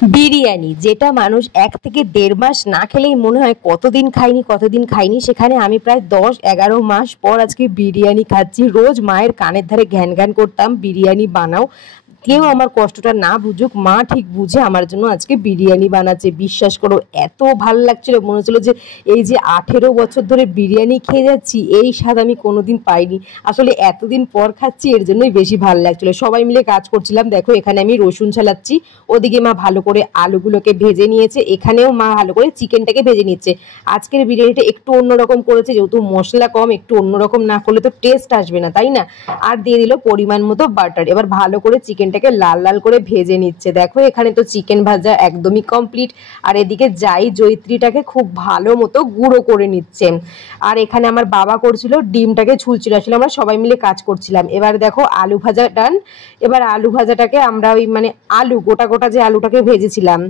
বিরিয়ানি যেটা মানুষ ১ থেকে ১.৫ মাস না খেলেই মনে হয় কতদিন খাইনি, সেখানে আমি প্রায় ১০-১১ মাস পর আজকে বিরিয়ানি খাচ্ছি। রোজ মায়ের কানের ধারে ঘ্যান করতাম, বিরিয়ানি বানাও। কেউ আমার কষ্টটা না বুঝুক, মা ঠিক বুঝে আমার জন্য আজকে বিরিয়ানি বানাচ্ছে। বিশ্বাস করো এত ভাল লাগছিল, মনে হচ্ছিল যে এই যে ১৮ বছর ধরে বিরিয়ানি খেয়ে যাচ্ছি, এই স্বাদ আমি কোনোদিন পাইনি। আসলে এতদিন পর খাচ্ছি, এর জন্যই বেশি ভাল লাগছিল। সবাই মিলে কাজ করছিলাম। দেখো এখানে আমি রসুন ছালাচ্ছি, ওদিকে মা ভালো করে আলুগুলোকে ভেজে নিয়েছে, এখানেও মা ভালো করে চিকেনটাকে ভেজে নিচ্ছে। আজকের বিরিয়ানিটা একটু অন্যরকম করেছে, যেহেতু মশলা কম, একটু অন্যরকম না করলে তো টেস্ট আসবে না, তাই না? আর দিয়ে দিল পরিমাণ মতো বাটার। এবার ভালো করে চিকেনটাকে লাল লাল করে ভেজে নিচ্ছে। দেখো এখানে তো চিকেন ভাজা একদমই কমপ্লিট। আর এদিকে জয়িত্রীটাকে খুব ভালো মতো গুঁড়ো করে নিচ্ছে। আর এখানে আমার বাবা করছিল ডিমটাকে ঝুলছিল। আসলে আমরা সবাই মিলে কাজ করছিলাম। এবার দেখো আলু ভাজা ডান। এবার আলু ভাজাটাকে আমরা ওই আলু গোটা যে আলুটাকে ভেজেছিলাম,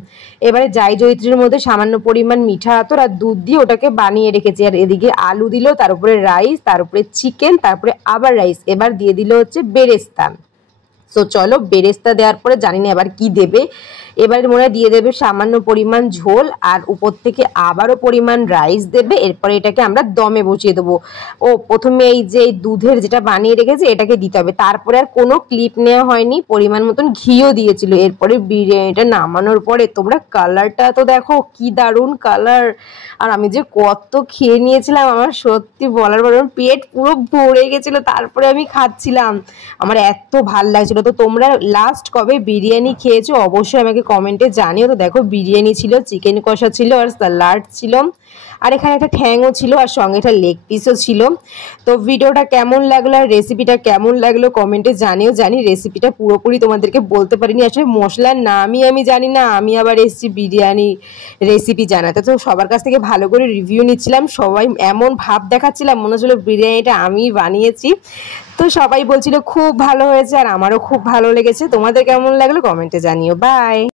এবারে জয়িত্রীর মধ্যে সামান্য পরিমাণ মিঠা আতর আর দুধ দিয়ে ওটাকে বানিয়ে রেখেছি। আর এদিকে আলু দিল, তার উপরে রাইস, তার উপরে চিকেন, তারপরে আবার রাইস। এবার দিয়ে দিল হচ্ছে বেরেস্তা। তো চলো বেরেস্তা দেওয়ার পরে জানি না এবার কি দেবে। এবার মনে হয় দিয়ে দেবে সামান্য পরিমাণ ঝোল, আর উপর থেকে আবারও পরিমাণ রাইস দেবে। এরপরে এটাকে আমরা দমে বসিয়ে দেবো। ও প্রথমে এই যে দুধের যেটা বানিয়ে রেখেছে এটাকে দিতে হবে, তারপরে আর কোনো ক্লিপ নেওয়া হয়নি, পরিমাণ মতন ঘিও দিয়েছিল। এরপরে বিরিয়ানিটা নামানোর পরে তোমরা কালারটা তো দেখো, কি দারুণ কালার। আর আমি যে কত খেয়ে নিয়েছিলাম, আমার সত্যি বলার পর পেট পুরো ভরে গেছিলো। তারপরে আমি খাচ্ছিলাম, আমার এত ভাল লাগছিল। তো তোমরা লাস্ট কবে বিরিয়ানি খেয়েছো অবশ্যই আমাকে কমেন্টে জানিও। তো দেখো বিরিয়ানি ছিল, চিকেন কষা ছিল, আর স্যালাড ছিল, আর এখানে একটা ঠ্যাংও ছিল, আর সঙ্গে একটা লেগ পিসও ছিল। তো ভিডিওটা কেমন লাগলো আর রেসিপিটা কেমন লাগলো কমেন্টে জানিও। জানি রেসিপিটা পুরোপুরি তোমাদেরকে বলতে পারিনি, আসলে মশলার নামই আমি জানি না, আমি আবার এসেছি বিরিয়ানি রেসিপি জানাতে। তো সবার কাছ থেকে ভালো করে রিভিউ নিচ্ছিলাম, সবাই এমন ভাব দেখাচ্ছিলাম মনে হচ্ছিল বিরিয়ানিটা আমি বানিয়েছি। তো সবাই বলছিল খুব ভালো হয়েছে, আর আমারও খুব ভালো লেগেছে। তোমাদের কেমন লাগলো কমেন্টে জানিও। বাই।